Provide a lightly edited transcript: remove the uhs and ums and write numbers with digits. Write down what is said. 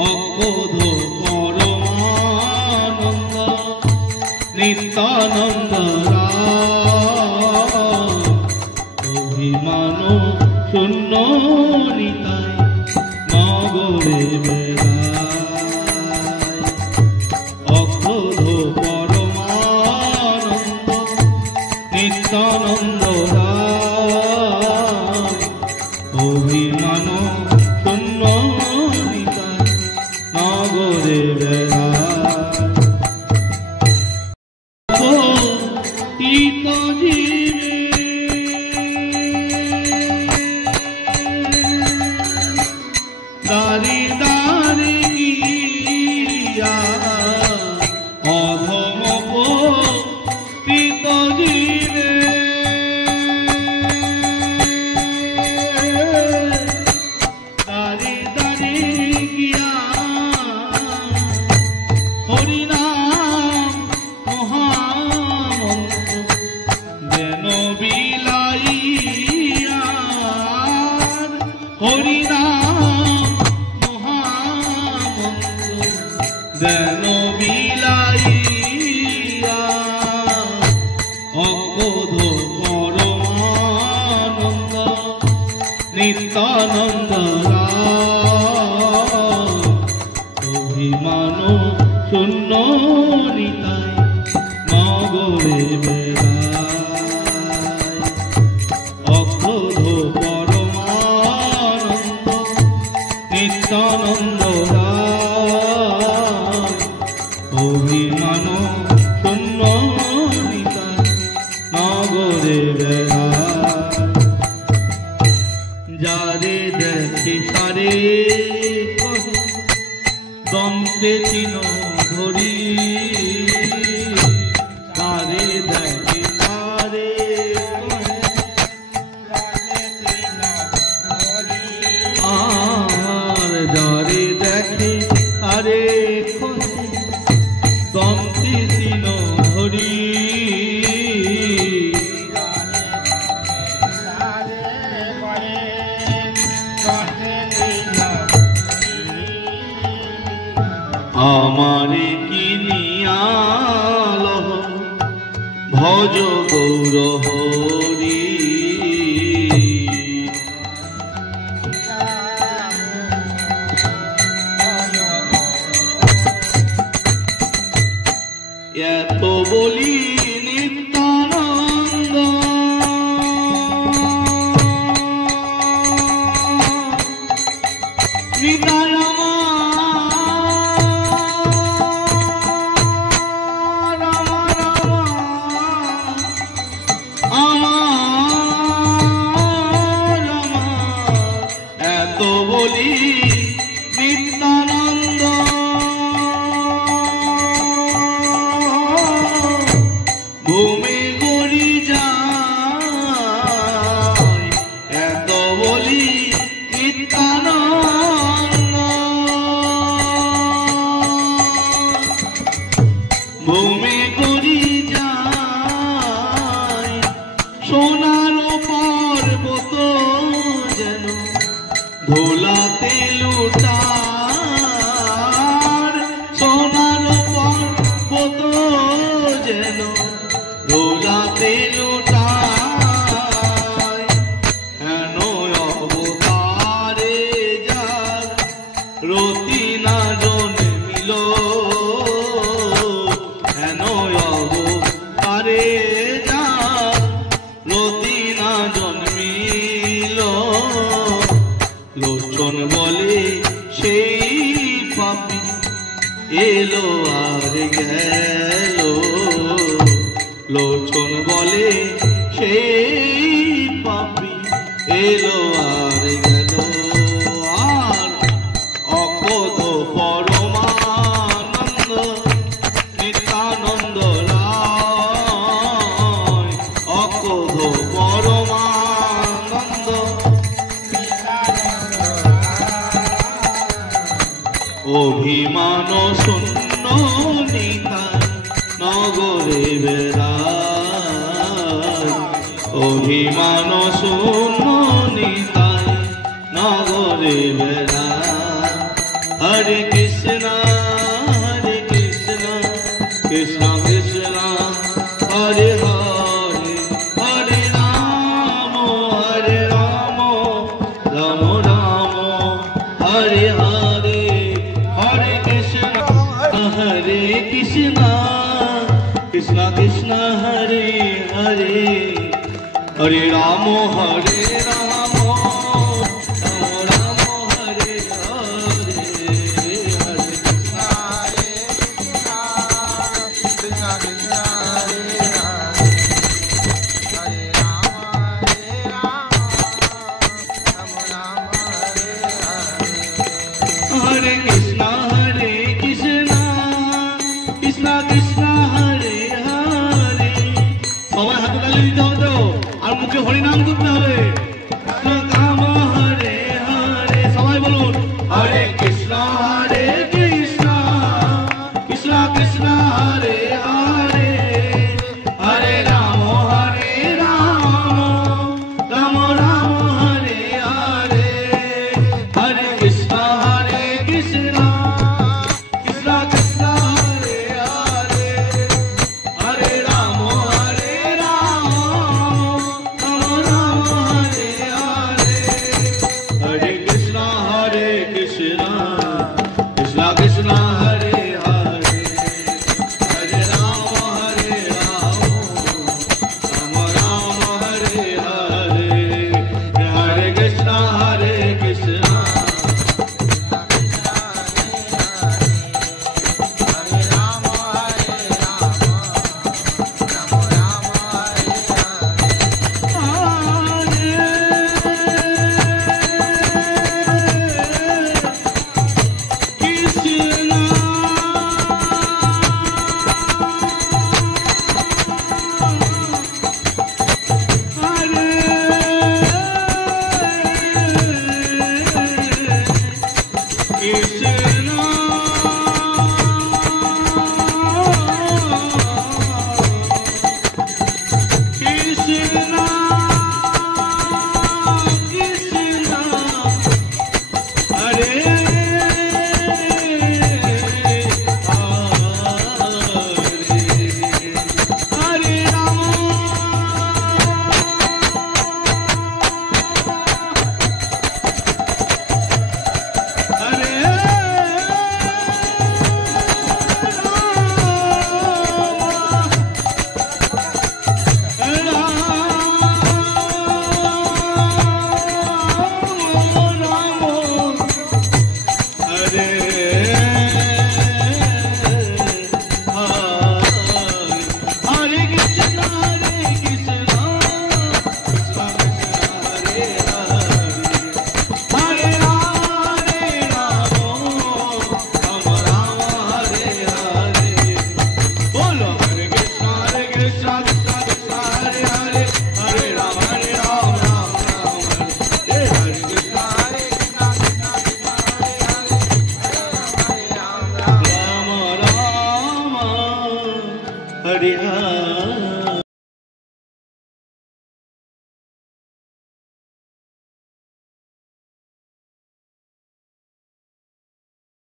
অবোধ পরমানন্দ নিত্যানন্দ রায় অভিমান শূন্য নিতাই নগরে বেড়ায় অবোধ পরমানন্দ নিত্যানন্দ রায় অভিমান শূন্য নিতাই নগরে বেড়ায় পতিত জীবে দারি দারি গিয়া অধম পতিত জীবে দারি দারি গিয়া হরিনাম মহামন্ত্র যেন বিলাইয়া হরিনাম মহামন্ত্র যেন বিলাইয়া অবোধ পরমানন্দ নিত্যানন্দ রায় অভিমান শূন্য নিতাই নগরে বেড়ায় অবোধ পরমানন্দ নিত্যানন্দ রায় অভিমান শূন্য নিতাই নগরে বেড়ায় যারে দেখি তারে দন্তে চিন ধরি তারে দেখি তারে আর যারে দেখি তারে দন্তে চিন ধরি আমারে কিনিয়ালহ ভজ গৌর হরি এত বলি নিত্যানন্দ নিতাই এত বলি নিত্যানন্দ ভূমি গড়ি যায় এত বলি নিত্যানন্দ ভূমি গড়ি যায় সোনার পর্বত যেন ধোলাতে লুটার সোনার পর্বত যেন ধোলাতে লুটায় হেন অবতারে যার রতি না জন্মিল হেন অবতারে যার রতি না জন্মিল লোচন বলে সেই পাপি এলো আর গেল লোচন বলে সেই পাপি এলো আর গেল আর অবোধ পরমানন্দ নিত্যানন্দ রায় অবোধ পরমানন্দ অভিমান শূন্য নিতাই নগরে বেড়ায় অভিমান শূন্য নিতাই নগরে বেড়ায় Hare Krishna, Krishna Krishna, Hare Hare, Hare Rama, Rama Rama, Hare Hare, Hare Krishna, Krishna Krishna, Hare Hare, Hare Rama, Hare Rama, Rama Rama, Hare Hare, Hare Krishna, Krishna Krishna, Hare Hare, Hare Rama, Rama Rama, Hare Hare, Hare Krishna, Krishna Krishna, Hare Hare। সবাই হাতে তালি দিতে হবে তো, আর মুখে হরিনাম করতে হবে। কৃষ্ণ রাম হরে হরে, সবাই বলুন হরে কৃষ্ণ কৃষ্ণ কৃষ্ণ হরে হরে, হরে রাম রাম রাম হরে হরে, হরে কৃষ্ণ কৃষ্ণ কৃষ্ণ কৃষ্ণ হরে হরে, হরে রাম রাম রাম হরে হরে, হরে কৃষ্ণ কৃষ্ণ কৃষ্ণ হরে হরে, হরে রাম রাম রাম হরে হরে, হরে কৃষ্ণ কৃষ্ণ Hare Hare।